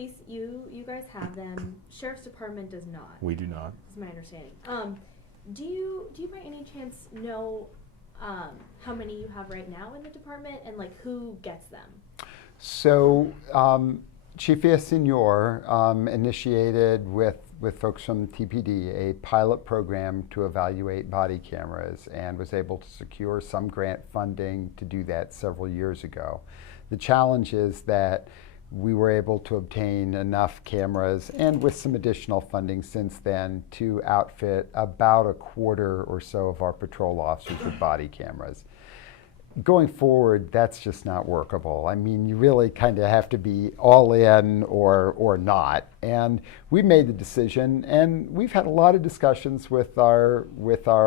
police, you guys have them. Sheriff's Department does not. We do not. Is my understanding. Do you by any chance know how many you have right now in the department and like who gets them? So Chief Villaseñor initiated with folks from TPD a pilot program to evaluate body cameras and was able to secure some grant funding to do that several years ago. The challenge is that we were able to obtain enough cameras and with some additional funding since then to outfit about a quarter or so of our patrol officers with body cameras. Going forward, that's just not workable. I mean, you really kind of have to be all in or not. And we made the decision, and we've had a lot of discussions with our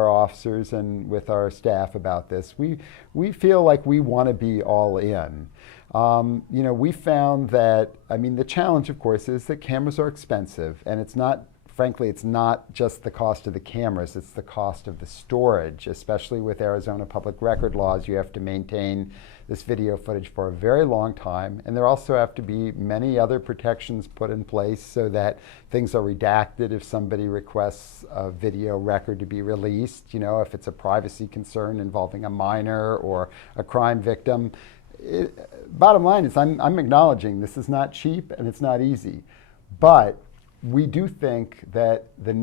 officers and with our staff about this. We feel like we want to be all in. You know, we found that, I mean, the challenge, of course, is that cameras are expensive, and it's not, frankly, it's not just the cost of the cameras, it's the cost of the storage, especially with Arizona public record laws. You have to maintain this video footage for a very long time, and there also have to be many other protections put in place so that things are redacted if somebody requests a video record to be released, you know, if it's a privacy concern involving a minor or a crime victim. Bottom line is I'm acknowledging this is not cheap and it's not easy, but we do think that in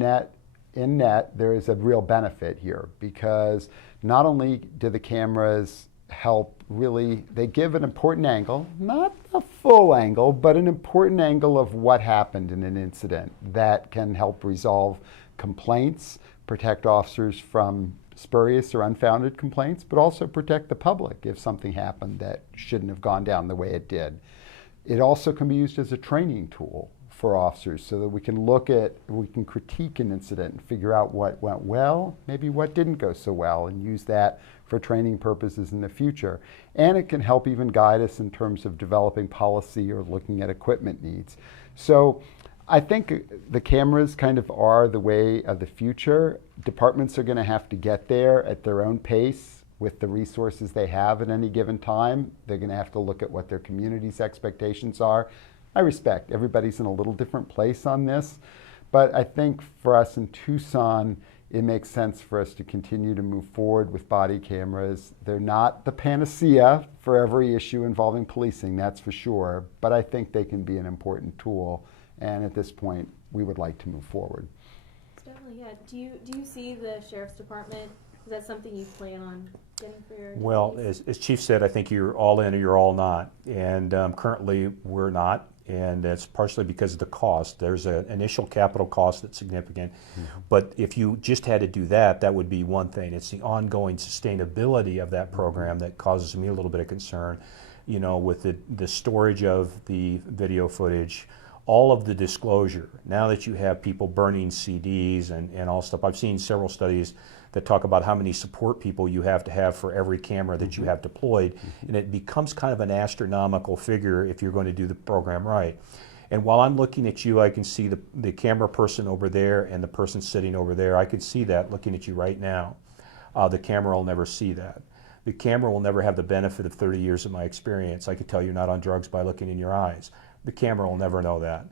net there is a real benefit here, because not only do the cameras help really, they give an important angle, not a full angle, but an important angle of what happened in an incident that can help resolve complaints, protect officers from spurious or unfounded complaints, but also protect the public if something happened that shouldn't have gone down the way it did. It also can be used as a training tool for officers so that we can critique an incident and figure out what went well, maybe what didn't go so well, and use that for training purposes in the future. And it can help even guide us in terms of developing policy or looking at equipment needs. So I think the cameras kind of are the way of the future. Departments are going to have to get there at their own pace with the resources they have at any given time. They're going to have to look at what their community's expectations are. I respect everybody's in a little different place on this, but I think for us in Tucson, it makes sense for us to continue to move forward with body cameras. They're not the panacea for every issue involving policing, that's for sure, but I think they can be an important tool. And at this point, we would like to move forward. Definitely, yeah. Do you see the Sheriff's Department, is that something you plan on getting for your Well, deputies? as Chief said, I think you're all in or you're all not. And currently, we're not. And that's partially because of the cost. There's an initial capital cost that's significant. Mm-hmm. But if you just had to do that, that would be one thing. It's the ongoing sustainability of that program that causes me a little bit of concern. You know, with the storage of the video footage, all of the disclosure. Now that you have people burning CDs and all stuff, I've seen several studies that talk about how many support people you have to have for every camera that you have deployed, and it becomes kind of an astronomical figure if you're going to do the program right. And while I'm looking at you, I can see the camera person over there and the person sitting over there. I could see that looking at you right now. The camera will never see that. The camera will never have the benefit of 30 years of my experience. I could tell you're not on drugs by looking in your eyes. The camera will never know that.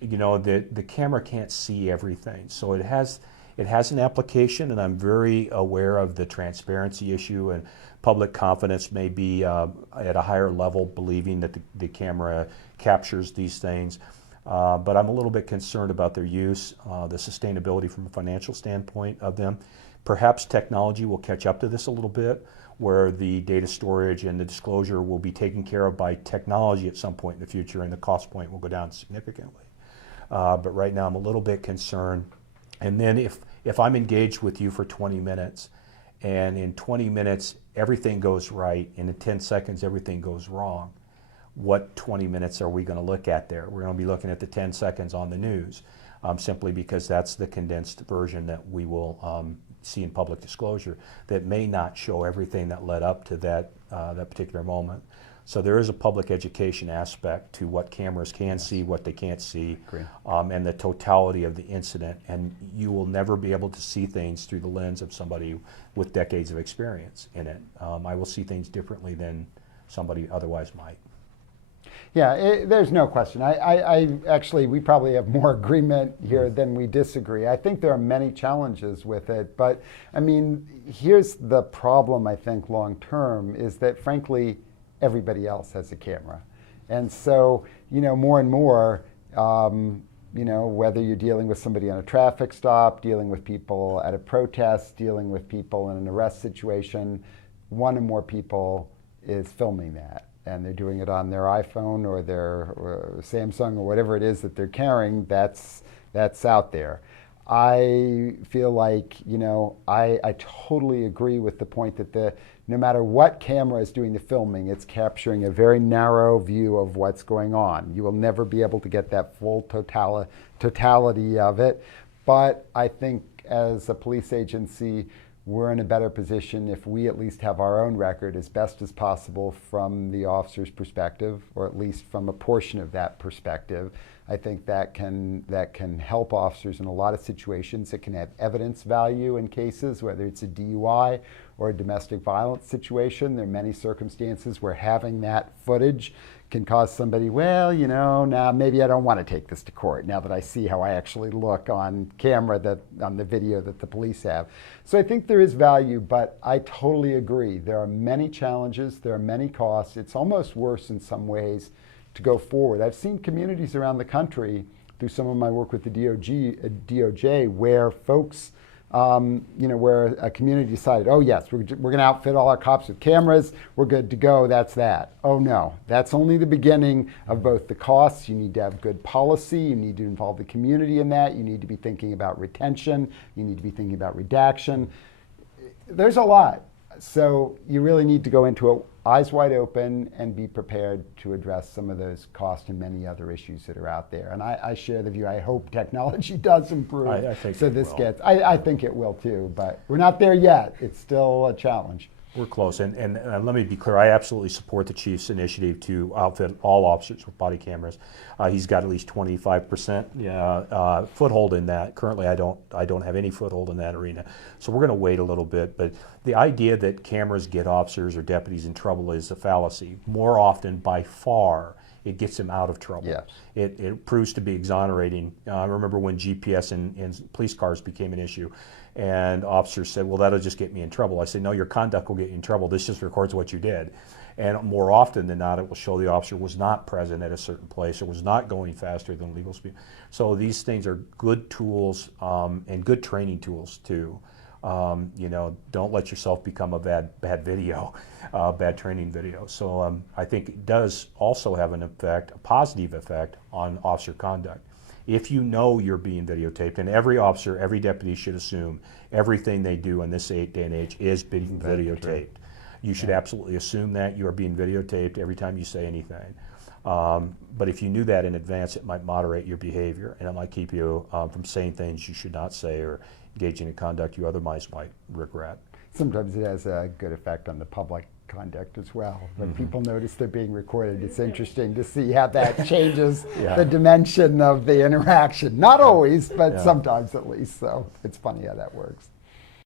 You know, the camera can't see everything. So it has an application, and I'm very aware of the transparency issue, and public confidence may be at a higher level, believing that the camera captures these things. But I'm a little bit concerned about their use, the sustainability from a financial standpoint of them. Perhaps technology will catch up to this a little bit, where the data storage and the disclosure will be taken care of by technology at some point in the future, and the cost point will go down significantly. But right now I'm a little bit concerned. And then if I'm engaged with you for 20 minutes, and in 20 minutes everything goes right, and in 10 seconds everything goes wrong, what 20 minutes are we going to look at there? We're going to be looking at the 10 seconds on the news, simply because that's the condensed version that we will see in public disclosure, that may not show everything that led up to that particular moment. So there is a public education aspect to what cameras can see, what they can't see, and the totality of the incident. And you will never be able to see things through the lens of somebody with decades of experience in it. I will see things differently than somebody otherwise might. Yeah, there's no question. I actually, we probably have more agreement here than we disagree. I think there are many challenges with it, but I mean, here's the problem, I think, long term, is that frankly, everybody else has a camera. And so, more and more, whether you're dealing with somebody on a traffic stop, dealing with people at a protest, dealing with people in an arrest situation, one or more people is filming that. And they're doing it on their iPhone or their Samsung or whatever it is that they're carrying, that's out there. I feel like, I totally agree with the point that no matter what camera is doing the filming, it's capturing a very narrow view of what's going on. You will never be able to get that full totality of it. But I think as a police agency, we're in a better position if we at least have our own record as best as possible from the officer's perspective, or at least from a portion of that perspective. I think that can help officers in a lot of situations. It can have evidence value in cases, whether it's a DUI or a domestic violence situation. There are many circumstances where having that footage can cause somebody, well, now maybe I don't want to take this to court now that I see how I actually look on camera, on the video that the police have. So I think there is value, but I totally agree. There are many challenges, there are many costs. It's almost worse in some ways to go forward. I've seen communities around the country through some of my work with the DOJ where folks, where a community decided, oh yes, we're going to outfit all our cops with cameras, we're good to go, that's that. Oh no, that's only the beginning of both the costs. You need to have good policy, you need to involve the community in that, you need to be thinking about retention, you need to be thinking about redaction. There's a lot. So you really need to go into it eyes wide open and be prepared to address some of those costs and many other issues that are out there. And I share the view, I hope technology does improve. I think so it this will. I think it will too, but we're not there yet. It's still a challenge. We're close, and let me be clear, I absolutely support the chief's initiative to outfit all officers with body cameras. He's got at least 25% foothold in that. Currently, I don't have any foothold in that arena. So we're going to wait a little bit, but the idea that cameras get officers or deputies in trouble is a fallacy. More often, by far, it gets them out of trouble. Yes. It proves to be exonerating. I remember when GPS in police cars became an issue, and officers said, well, that'll just get me in trouble. I said, no, your conduct will get you in trouble. This just records what you did. And more often than not, it will show the officer was not present at a certain place or was not going faster than legal speed. So these things are good tools and good training tools too. Don't let yourself become a bad video, bad training video. So I think it does also have an effect, a positive effect on officer conduct. If you know you're being videotaped, and every officer, every deputy should assume everything they do in this day and age is being videotaped. You should absolutely assume that you are being videotaped every time you say anything. But if you knew that in advance, it might moderate your behavior, and it might keep you from saying things you should not say or engaging in conduct you otherwise might regret. Sometimes it has a good effect on the public conduct as well. When people notice they're being recorded, it's interesting to see how that changes the dimension of the interaction. Not always, but sometimes at least. So it's funny how that works.